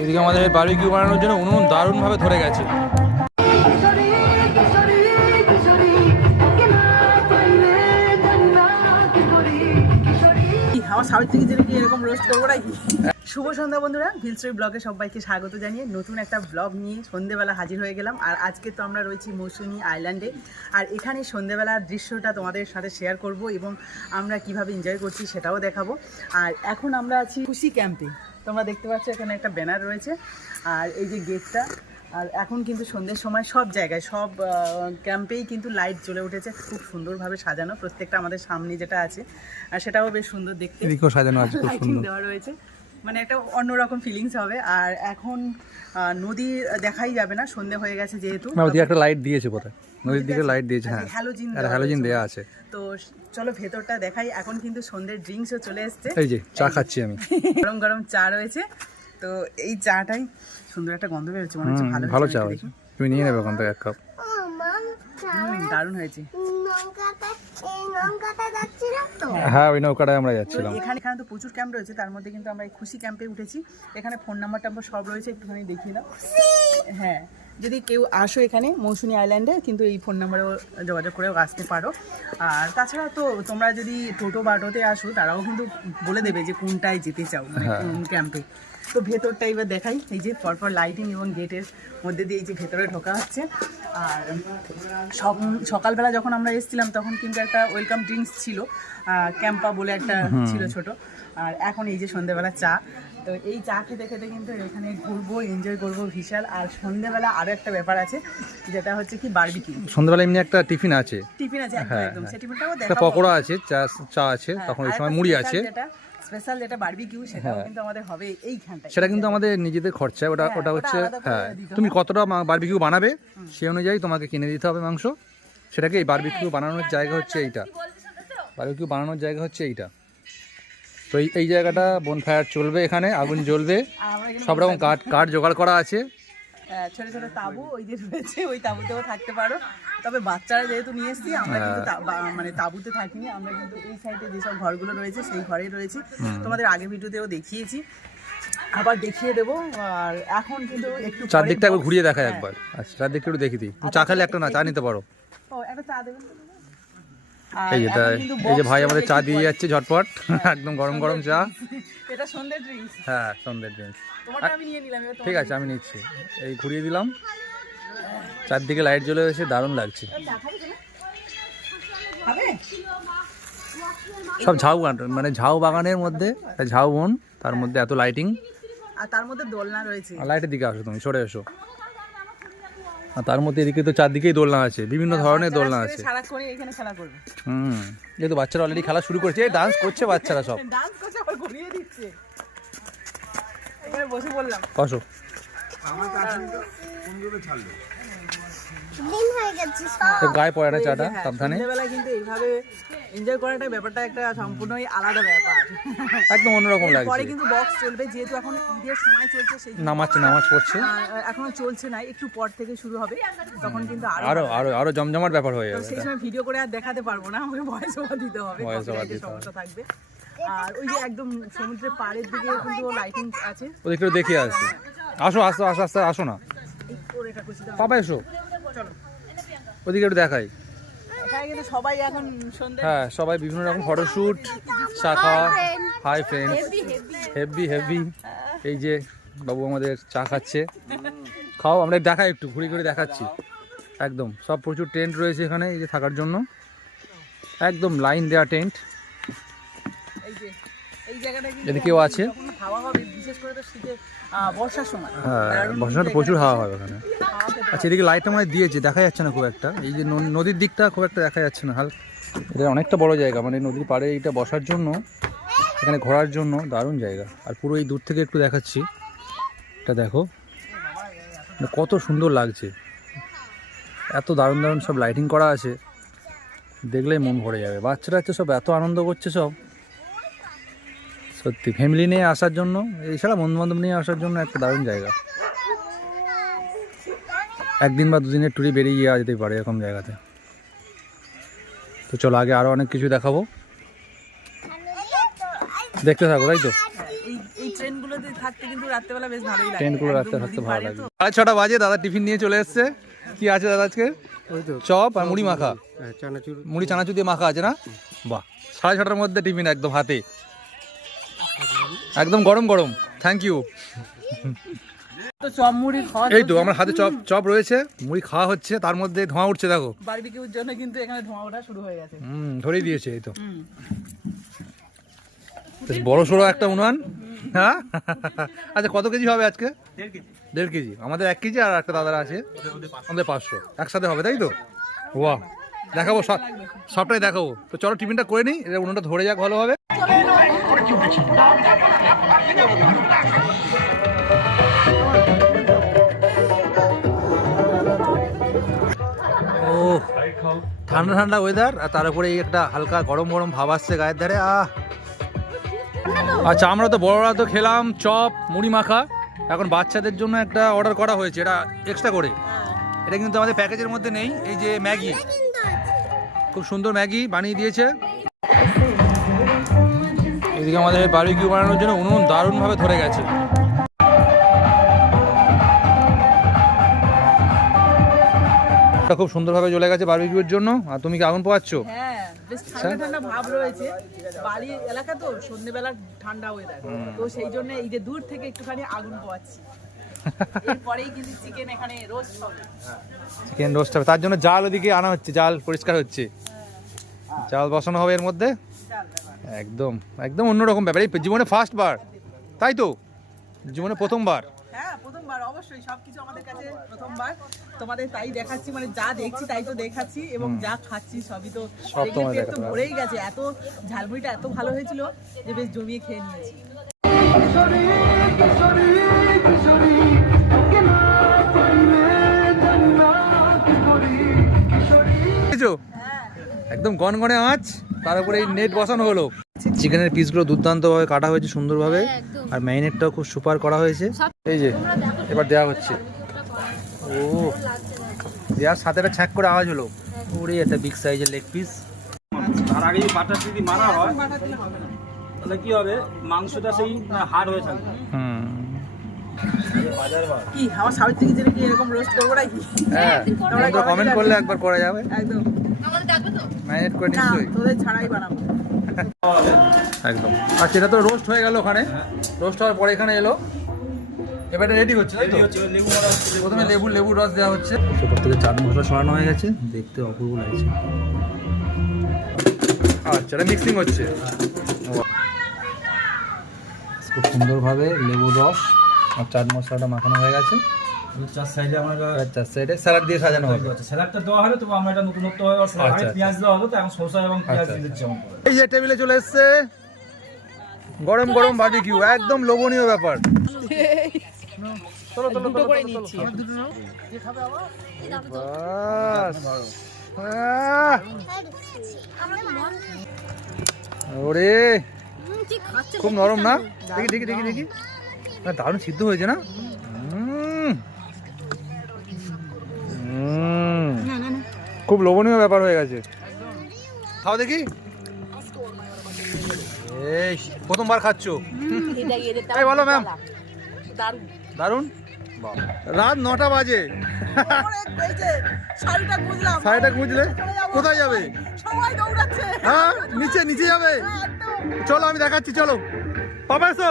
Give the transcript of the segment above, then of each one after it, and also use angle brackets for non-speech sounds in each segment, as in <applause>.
এদিকে আমাদের বারবিকিউ বানানোর জন্য উনুন দারুণভাবে ধরে গেছে। তোকে না পাইলে জানি আমার কি এরকম রোস্ট করব নাকি? শুভ সন্ধ্যা বন্ধুরা হিলস্ট্রি ব্লগে সবাইকে স্বাগত জানিয়ে নতুন একটা ব্লগ নিয়ে সন্ধেবেলা হাজির হয়ে গেলাম। আর আজকে তো আমরা রয়েছি মৌসুমী আইল্যান্ডে আর এখানে সন্ধেবেলার দৃশ্যটা তোমাদের সাথে শেয়ার করব এবং আমরা কীভাবে এনজয় করছি সেটাও দেখাবো। আর এখন আমরা আছি খুশি ক্যাম্পে তোমরা দেখতে পাচ্ছ এখানে একটা ব্যানার রয়েছে। আর এই যে গেটটা আর এখন কিন্তু সন্ধ্যের সময় সব জায়গায় সব ক্যাম্পেই কিন্তু লাইট জ্বলে উঠেছে খুব সুন্দরভাবে সাজানো। প্রত্যেকটা আমাদের সামনে যেটা আছে আর সেটাও বেশ সুন্দর দেখতে। সাজানো আছে লাইটিং দেওয়া রয়েছে। মানে একটা অন্যরকম ফিলিংস হবে। আর এখন আহ, নদী দেখাই যাবে না সন্ধে হয়ে গেছে যেহেতু। না ওদিকে একটা লাইট দিয়েছে বোধহয়। নদীর দিকে লাইট দিয়েছে হ্যাঁ। হ্যালোজিন আর হ্যালোজিন দেওয়া আছে। তো চলো ভেতরটা দেখাই। এখন কিন্তু সন্ধ্যের ড্রিঙ্কসও চলে এসছে। এই যে চা খাচ্ছি আমি। গরম গরম চা রয়েছে। তো এই চাটাই সুন্দর একটা গন্ধ বেরোচ্ছে মনে হচ্ছে ভালো ভালো চা হয়েছে। তুমি নিয়ে নেবে ওখান থেকে এক কাপ। দারুণ হয়েছে। তো? হ্যাঁ ওই নৌকাটায় আমরা যাচ্ছিলাম। এখানে এখানে তো প্রচুর ক্যাম্প রয়েছে তার মধ্যে কিন্তু আমরা এই খুশি ক্যাম্পে উঠেছি। এখানে ফোন নাম্বার টাম্বার সব রয়েছে একটুখানি দেখিয়ে দাও। হ্যাঁ যদি কেউ আসো এখানে মৌসুমি আইল্যান্ডে কিন্তু এই ফোন নাম্বারেও যোগাযোগ করেও আসতে পারো। আর তাছাড়া তো তোমরা যদি টোটো বাটোতে আসো তারাও কিন্তু বলে দেবে যে কোনটায় যেতে চাও মানে হ্যাঁ। কোন ক্যাম্পে। তো ভেতরটা এবার দেখাই। এই যে পরপর লাইটিং এবং গেটের মধ্যে দিয়ে এই যে ভেতরে ঢোকা হচ্ছে। আর সক- সকালবেলা যখন আমরা এসেছিলাম তখন কিন্তু একটা ওয়েলকাম ড্রিঙ্কস ছিল ক্যাম্পা বলে একটা ছিল ছোট। আর এখন এই যে সন্ধ্যেবেলা চা। তো এই চা খেতে খেতে কিন্তু এখানে ঘুরবো এনজয় করব বিশাল। আর সন্ধ্যেবেলা আরও একটা ব্যাপার আছে যেটা হচ্ছে কি বারবিকিউ সন্ধ্যাবেলা এমনি একটা টিফিন আছে। টিফিন আছে একদম হ্যাঁ, হ্যাঁ। সেই টিফিনটাও দেখাবো। পকোড়া আছে চা চা আছে তখন ওই সময় মুড়ি আছে। স্পেশাল যেটা বারবিকিউ সেটাও কিন্তু আমাদের হবে এইখানটায়। সেটা কিন্তু আমাদের নিজেদের খরচা ওটা হ্যাঁ, ওটা হচ্ছে হ্যাঁ। তুমি কতটা বারবিকিউ বানাবে সেই অনুযায়ী তোমাকে কিনে দিতে হবে মাংস। সেটাকে এই বারবিকিউ বানানোর জায়গা হচ্ছে এইটা। বারবিকিউ বানানোর জায়গা হচ্ছে এইটা। তো এই এই জায়গাটা বন ফায়ার চলবে এখানে আগুন জ্বলবে। সব রকম কাঠ কাঠ জোগাড় করা আছে। ছোট ছোট তাবু ওই যে রয়েছে ওই তাবুতেও থাকতে পারো। তবে বাচ্চারা যেহেতু নিয়ে এসেছি আমরা কিন্তু মানে তাবুতে থাকিনি আমরা কিন্তু এই সাইডে যেসব ঘরগুলো রয়েছে সেই ঘরেই রয়েছি। তোমাদের আগে ভিডিওতেও দেখিয়েছি। আবার দেখিয়ে দেবো আর এখন কিন্তু একটু চারদিকটা একবার ঘুরিয়ে দেখায় হ্যাঁ। একবার আচ্ছা চারদিকটা একটু দেখি দিই। তুমি চা খেলে একটা না চা নিতে পারো। ও একটা চা দেবেন এই যে ভাই আমাদের চা দিয়ে যাচ্ছে ঝটপট একদম গরম গরম চা। এটা সন্ধ্যে ড্রিঙ্কস হ্যাঁ সন্ধ্যের দিন তোমারটা আমি নিয়ে নিলাম ঠিক আছে আমি নিচ্ছি। এই ঘুরিয়ে দিলাম। চারদিকে লাইট জ্বলে এসে দারুণ লাগছে। সব ঝাউ মানে ঝাউ বাগানের মধ্যে একটা ঝাউ বন তার মধ্যে এত লাইটিং আর তার মধ্যে দোলনা রয়েছে। লাইটের দিকে আসো তুমি সরে এসো। আর তার মধ্যে এদিকে তো চারদিকেই দোলনা আছে বিভিন্ন ধরনের দোলনা আছে। সারাক্ষণই এখানে খেলা হুম যেহেতু বাচ্চারা অলরেডি খেলা শুরু করছে ডান্স করছে বাচ্চারা সব। <laughs> ডান্স করছে আবার ঘুরিয়ে দিচ্ছে। এখানে বসে বললাম হয়ে গেছে সব তো গায়ে পড়ে না চাটা? হ্যাঁ, সাবধানে? কিন্তু এইভাবে এনজয় করাটা ব্যাপারটা একটা সম্পূর্ণই আলাদা ব্যাপার। একদম অন্যরকম পরে কিন্তু বক্স চলবে যেহেতু এখন ঈদের সময় চলছে সেই নামাজ নামাজ পড়ছে? এখনও চলছে না একটু পর থেকে শুরু হবে তখন কিন্তু আরও আরও জমজমাট ব্যাপার হয়ে তো যাবে সেই সময় ভিডিও করে আর দেখাতে পারব না আমাকে ভয়েস ওভার দিতে হবে দিতে সমস্যা থাকবে। আর ওই যে একদম সমুদ্রের পাড়ের দিকে কিন্তু লাইটিং আছে। ওদিকে দেখিয়ে আসি আসো আসো আসো আস্তে আসো না। পাপা এসো। ওদিকে একটু দেখাই। সবাই এখন হ্যাঁ সবাই বিভিন্ন রকম ফটোশ্যুট চা খাওয়া হাই ফ্রেন্ডস হেভি হেভি এই যে বাবু আমাদের চা খাচ্ছে। খাও আমরা দেখাই একটু ঘুরে ঘুরে দেখাচ্ছি। একদম সব প্রচুর টেন্ট রয়েছে এখানে এই যে থাকার জন্য। একদম লাইন দেওয়া টেন্ট। কিন্তু এদিকেও আছে। হাওয়া হবে বিশেষ করে তো শীতে বর্ষার সময়। হ্যাঁ দারুণ প্রচুর হাওয়া হয় ওখানে। আচ্ছা এদিকে লাইটটা মানে দিয়েছে দেখা যাচ্ছে না খুব একটা। এই যে নদীর দিকটা খুব একটা দেখা যাচ্ছে না হাল এটা অনেকটা বড় জায়গা মানে নদীর পাড়ে এইটা বসার জন্য এখানে ঘোরার জন্য দারুণ জায়গা। আর পুরো এই দূর থেকে একটু দেখাচ্ছি। এটা দেখো। মানে কত সুন্দর লাগছে। এত দারুণ দারুণ সব লাইটিং করা আছে। দেখলেই মন ভরে যাবে। বাচ্চারা তো সব এত আনন্দ করছে সব। সত্যি ফ্যামিলি নিয়ে আসার জন্য এছাড়া বন্ধু বান্ধব নিয়ে আসার জন্য একটা দারুণ জায়গা। একদিন বা দুদিনের ট্যুরে বেরিয়ে যাওয়া যেতে পারে এরকম জায়গাতে। তো চলো আগে আরও অনেক কিছু দেখাবো। দেখতে থাকো তাই তো? এই এই এই ট্রেনগুলোতে থাকতে কিন্তু রাত্রেবেলা বেশ ভালোই লাগে। ট্রেনগুলো একদম থাকতে ভালো লাগে। সাড়ে ছটা বাজে দাদা টিফিন নিয়ে চলে এসছে। কি আছে দাদা আজকে? চপ আর মুড়ি মাখা। মুড়ি চানাচুর দিয়ে মাখা আছে না? বাহ সাড়ে ছটার মধ্যে টিফিন একদম হাতে। একদম গরম গরম। থ্যাংক ইউ চপ মুড়ি খাওয়া এই তো আমার হাতে চপ চপ রয়েছে মুড়ি খাওয়া হচ্ছে তার মধ্যে ধোঁয়া উঠছে দেখো। বারবিকিউর জন্য কিন্তু এখানে ধোঁয়া ওঠা শুরু হয়ে গেছে। হুম ধরেই দিয়েছে এই তো। বেশ বড় সড়ো একটা উনান হ্যাঁ? আচ্ছা কত কেজি হবে আজকে? দেড় কেজি। আমাদের এক কেজি আর একটা দাদারা আছে। আমাদের পাঁচশো। একসাথে হবে তাই তো? ওয়া দেখাবো সব সবটাই দেখাবো। তো চলো টিফিনটা করে নিই এটা উনুনটা ধরে যাক ভালোভাবে ঠান্ডা ঠান্ডা ওয়েদার আর তার উপরে একটা হালকা গরম গরম ভাব আসছে গায়ের ধারে আহ। আচ্ছা আমরা তো বড়রা তো খেলাম চপ মুড়ি মাখা। এখন বাচ্চাদের জন্য একটা অর্ডার করা হয়েছে এটা এক্সট্রা করে। এটা কিন্তু আমাদের প্যাকেজের মধ্যে নেই এই যে ম্যাগি। খুব সুন্দর ম্যাগি বানিয়ে দিয়েছে। এদিকে আমাদের বারবিকিউ বানানোর জন্য উনুন দারুণভাবে ধরে গেছে। খুব সুন্দরভাবে চলে গেছে বারবিকিউর জন্য। আর তুমি কি আগুন পোয়াচ্ছ হ্যাঁ বেশ ঠান্ডা ঠান্ডা ভাব রয়েছে। বাড়ি এলাকা তো সন্ধ্যেবেলা ঠান্ডা ওয়েদার তো সেই জন্য এই যে দূর থেকে একটুখানি আগুন পোয়াচ্ছি <laughs> এরপরেই কিন্তু চিকেন এখানে রোস্ট হবে। চিকেন রোস্ট হবে। তার জন্য জাল ওদিকে আনা হচ্ছে জাল পরিষ্কার হচ্ছে। জাল বসানো হবে এর মধ্যে। একদম একদম অন্যরকম ব্যাপার। এই জীবনে ফার্স্ট বার তাই তো? জীবনে প্রথমবার। হ্যাঁ প্রথমবার অবশ্যই সবকিছু আমাদের কাছে প্রথমবার। তোমাদের তাই দেখাচ্ছি মানে যা দেখছি তাই তো দেখাচ্ছি এবং যা খাচ্ছি সবই তো সব তোমাদের তো ভরেই গেছে এত ঝালমুড়িটা এত ভালো হয়েছিল যে বেশ জমিয়ে খেয়ে নিয়েছি। কিশোরী কিশোরী কিশোরী তোকে না পাইলে জানি না কি করি কিশোরী। বুঝেছ? একদম গনগনে আঁচ। তার উপরে এই নেট বসানো হলো। চিকেনের পিসগুলো দুর্দান্তভাবে কাটা হয়েছে সুন্দরভাবে। আর ম্যারিনেটটাও খুব সুপার করা হয়েছে। এই যে এবার দেওয়া হচ্ছে। ও দেওয়ার সাথে একটা ছ্যাক করে আওয়াজ হলো। ওরে একটা বিগ সাইজের লেগ পিস তার আগে যদি বাটার যদি মারা হয় তাহলে কি হবে? মাংসটা সেই হার্ড হয়ে থাকবে। হুম। কি আমার সাবিত্রী কিচেনে কি এরকম রোস্ট করব নাকি? হ্যাঁ তোমরা কমেন্ট করলে একবার করা যাবে। একদম। ম্যারিনেট করে নিশ্চয়ই। তোদের ছাড়াই বানাবো। একদম। আর সেটা তো রোস্ট হয়ে গেল ওখানে। রোস্ট হওয়ার পরে এখানে এলো। এবারে রেডি হচ্ছে তাই তো? হচ্ছে লেবু প্রথমে লেবু লেবুর রস দেওয়া হচ্ছে। উপর থেকে চাট মশলা ছড়ানো হয়ে গেছে। দেখতে অপূর্ব লাগছে। আচ্ছা এটা মিক্সিং হচ্ছে। খুব সুন্দরভাবে লেবুর রস আর চাট মশলাটা মাখানো হয়ে গেছে। চার সাইডে আমরা চার সাইডে স্যালাড দিয়ে সাজানো হবে। স্যালাডটা দেওয়া হলে তবে আমরা এটা নতুনত্ব হয় আর আচ্ছা, পেঁয়াজ দেওয়া হতো তো এখন শসা এবং পেঁয়াজ আচ্ছা, দিয়ে দিচ্ছি এই যে টেবিলে চলে এসছে। গরম গরম বারবিকিউ একদম লোভনীয় ব্যাপার। চলো চলো করে নিচ্ছি। ওরে! খুব নরম না? দেখি দেখি দেখি দেখি। না, দারুণ সিদ্ধ হয়েছে না? খুব লোভনীয় ব্যাপার হয়ে গেছে। খাও দেখি। এই, প্রথমবার খাচ্ছ? এই বলো ম্যাম দারুণ। রাত নটা বাজে। শাড়িটা খুঁজলে কোথায় যাবে? হ্যাঁ নিচে নিচে যাবে। চলো, আমি দেখাচ্ছি, চলো। এসো।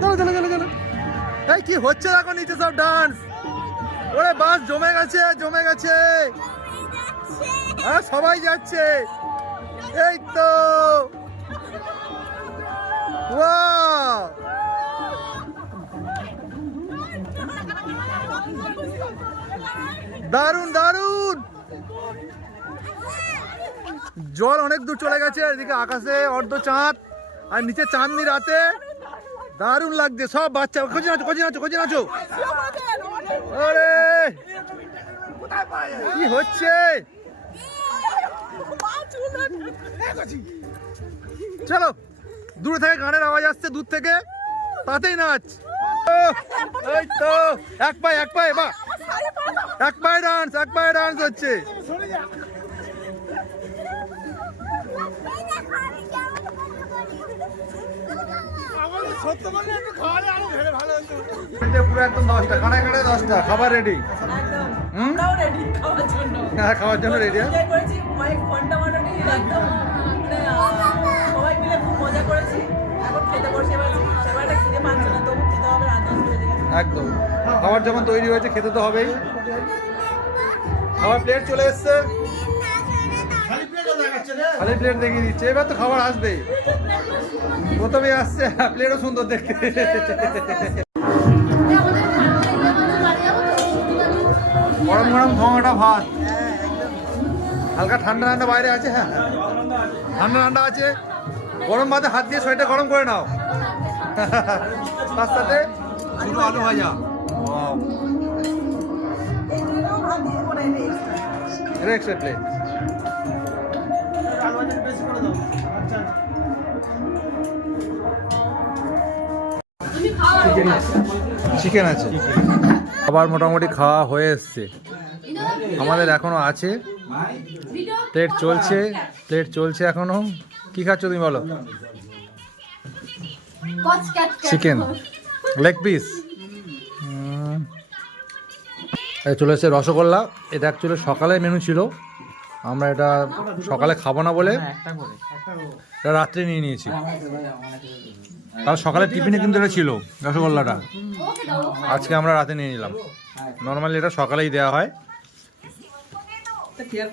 চলো চলো চলো চলো। এই, কি হচ্ছে দেখো, নিচে সব ডান্স ওরে বাস, জমে গেছে জমে গেছে। হ্যাঁ সবাই যাচ্ছে। এই তো। দারুণ দারুণ জল অনেক দূর চলে গেছে, এদিকে আকাশে অর্ধ চাঁদ, আর নিচে চাঁদনি রাতে। দারুণ লাগছে, সব বাচ্চা। খোঁজে নাচো খোঁজে নাচো খোঁজে নাচো। আরে! কি হচ্ছে? চলো, দূরে থেকে গানের আওয়াজ আসছে, দূর থেকে। তাতেই নাচ। এই তো, এক পায়ে এক পায়ে, বা। এক পায়ে ডান্স এক পায়ে ডান্স হচ্ছে। পুরো একদম দশটা কানায় কানায় দশটা খাবার রেডি। হ্যাঁ খাওয়ার জন্য রেডি মানে, আহ, সবাই মিলে খুব মজা করেছি। এখন খেতে বসে সেবারটা খিদে পাচ্ছে না তবু খেতে হবে রাত দশটা বেজে গেছে। একদম। খাবার যখন তৈরি হয়েছে খেতে তো হবেই। খাবার প্লেট চলে এসছে। খালি প্লেট দেখিয়ে দিচ্ছে। এবার তো খাবার আসবেই প্রথমে আসছে প্লেটও সুন্দর দেখতে। গরম গরম ধোঁয়াটা ভাত। হালকা ঠান্ডা ঠান্ডা বাইরে আছে হ্যাঁ। ঠান্ডা ঠান্ডা আছে। গরম ভাতে হাত দিয়ে সোয়েটার গরম করে নাও। তার সাথে শুধু আলু ভাজা। Wow. এইগুলো চিকেন আছে। আবার মোটামুটি খাওয়া হয়ে এসছে। আমাদের এখনও আছে। প্লেট চলছে। প্লেট চলছে এখনও। কি খাচ্ছ তুমি বলো? চিকেন লেগ পিস চলে এসছে রসগোল্লা। এটা অ্যাকচুয়ালি সকালে মেনু ছিল। আমরা এটা সকালে খাব না বলে এটা রাত্রে নিয়ে নিয়েছি। কাল সকালে টিফিনে কিন্তু এটা ছিল, রসগোল্লাটা। আজকে আমরা রাতে নিয়ে নিলাম। নর্মালি এটা সকালেই দেওয়া হয়।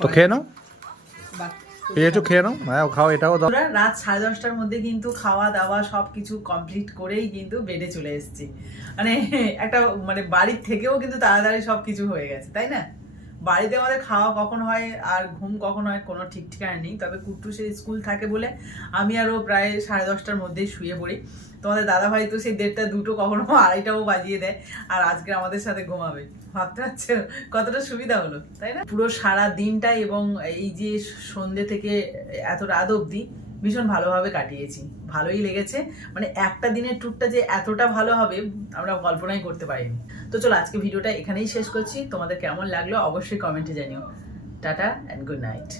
তো খেয়ে নাও। হ্যাঁ খাও, এটাও রাত সাড়ে দশটার মধ্যে কিন্তু খাওয়া দাওয়া কমপ্লিট করেই কিন্তু চলে এসেছি। মানে একটা মানে বাড়ির থেকেও কিন্তু তাড়াতাড়ি সব কিছু হয়ে গেছে, তাই না? বাড়িতে আমাদের খাওয়া কখন হয় আর ঘুম কখন হয় কোনো ঠিক ঠিকানা নেই। তবে কুট্টু সেই স্কুল থাকে বলে আমি আরও প্রায় সাড়ে দশটার মধ্যেই শুয়ে পড়ি। তোমাদের দাদাভাই তো সেই দেড়টা, দুটো, কখনো আড়াইটাও বাজিয়ে দেয় আর আজকে আমাদের সাথে ঘুমাবে। ভাবতে পারছ? কতটা সুবিধা হলো, তাই না? পুরো সারা দিনটাই এবং এই যে সন্ধ্যে থেকে এত রাত অবধি ভীষণ ভালোভাবে কাটিয়েছি। ভালোই লেগেছে। মানে একটা দিনের ট্যুরটা যে এতটা ভালো হবে, আমরা কল্পনাই করতে পারিনি। তো চলো আজকে ভিডিওটা এখানেই শেষ করছি। তোমাদের কেমন লাগল অবশ্যই কমেন্টে জানিও। Tata and good night